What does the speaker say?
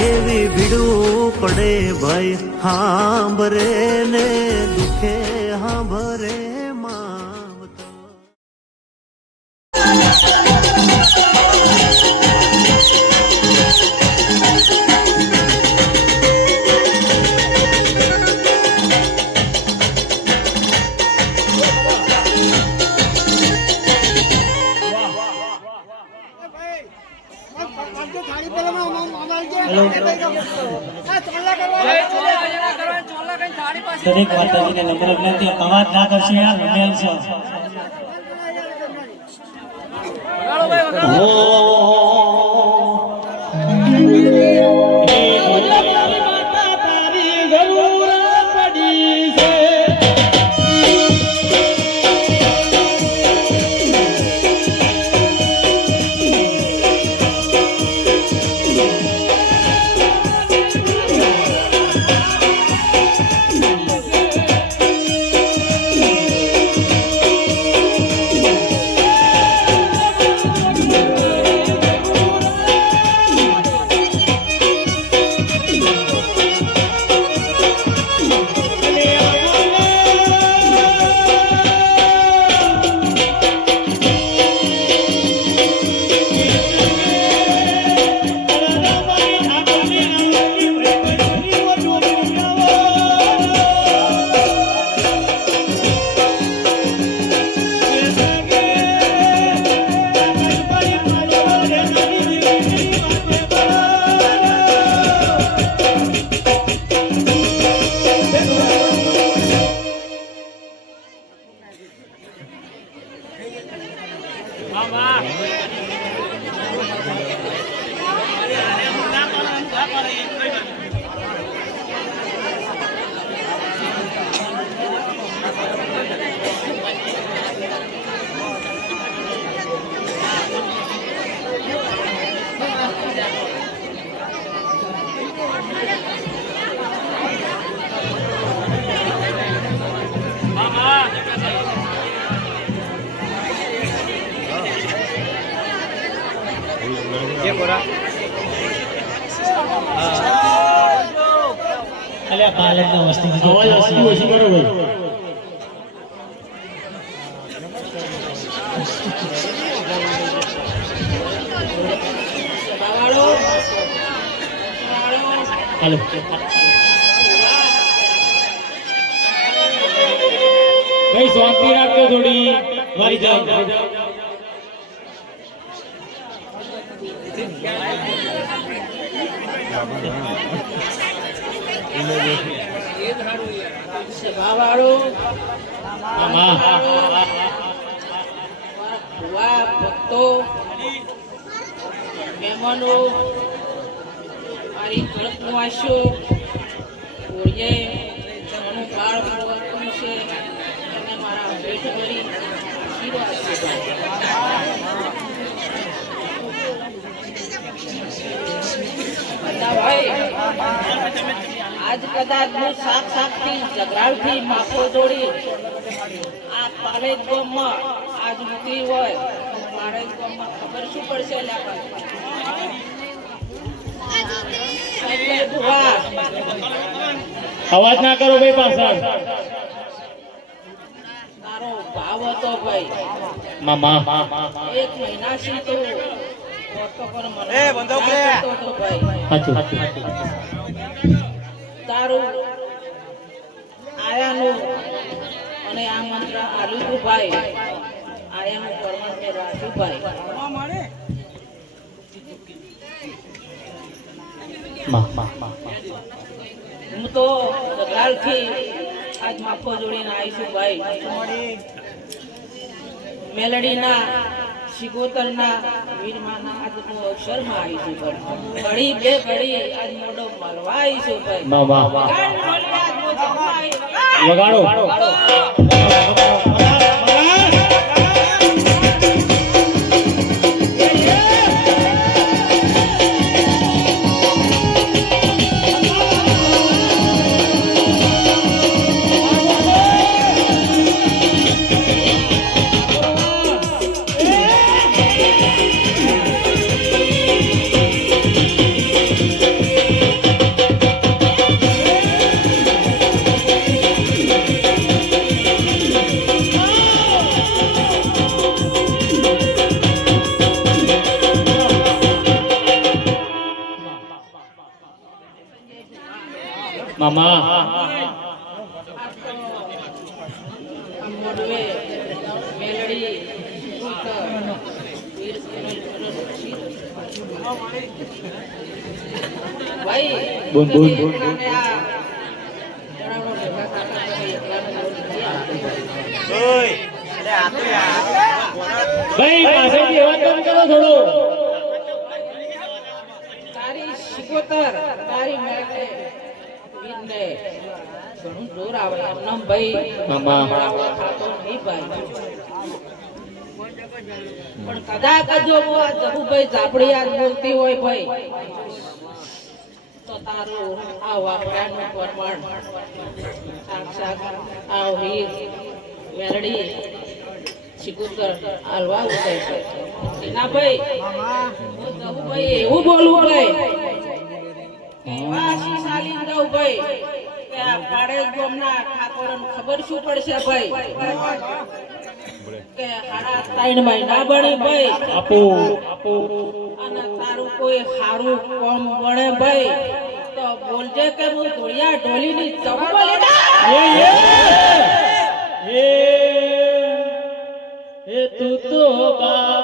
એવી ભીડું પડે ભાઈ હાંભરે ને દુખે. દરેક માતાજીને નમ્ર વિનંતી અવાજ ના કરશે યાર રમેલ છે. અલ્યા બાલકનો વસ્તી અવાજ ઓછી ઓછી કરો ભાઈ. હાલો. ભાઈ શાંતિ રાખજો થોડી. મારી જાવ આમાં ભુવા ભક્તો મહેમાનો મારી ઘણું કાળ પૂર્વક છે અને મારા બધા ભાઈ આજ કદાચ હું સાત સાતથી ઝઘડાવથી માફો જોડી આ પાલેજ ગામમાં આજ મૂકી હોય. પાલેજ ગામમાં ખબર શું પડશે અવાજ ના કરો ભાઈ પાછળ. તારો ભાવ હતો ભાઈ. મામા. એક સુધી તો. મને બંધો ભાઈ. તારું આયાનું અને આ મંત્ર આલુભાઈ ભાઈ આયાનું પરમાત્મા મા મા હું તો ગગરાલથી આજ માફો જોડીને આવીશું ભાઈ. મેલડીના શિગોતરના વીરમાના આજ અવસરમાં આવીશું ભાઈ ઘડી બે ઘડી આજ મોડો મળવા આવીશું ભાઈ. વાહ વાહ. વગાડો તમે એકલાને બોલ દીધા. ભાઈ પાછળથી અવાજ બંધ કરો થોડો. તારી શિકોતર તારી મેળે. ઘણું જોર આવે. એમનામ ભાઈ ખાતો નહીં ભાઈ. પણ કદાચ જો બોલતી હોય ભાઈ તો તારું આ વાપરાનું પ્રમાણ સાક્ષાત આ વીર વેરડી શિકોતર હાલવા ઉતાય છે. ભાઈ હું એવું બોલવું ભાઈ વાસી સાલી ભાઈ કે આ પાડેજ ગામના ઠાકોરને ખબર શું પડશે ભાઈ? કે હાડા ત્રણ મહિના બની ભાઈ. આપો. આપો અને તારું કોઈ સારું કોમ બને ભાઈ. તો બોલજે કે હું ધોળિયા ઢોલીની ચંપલ એ એ એ તું તો બાવન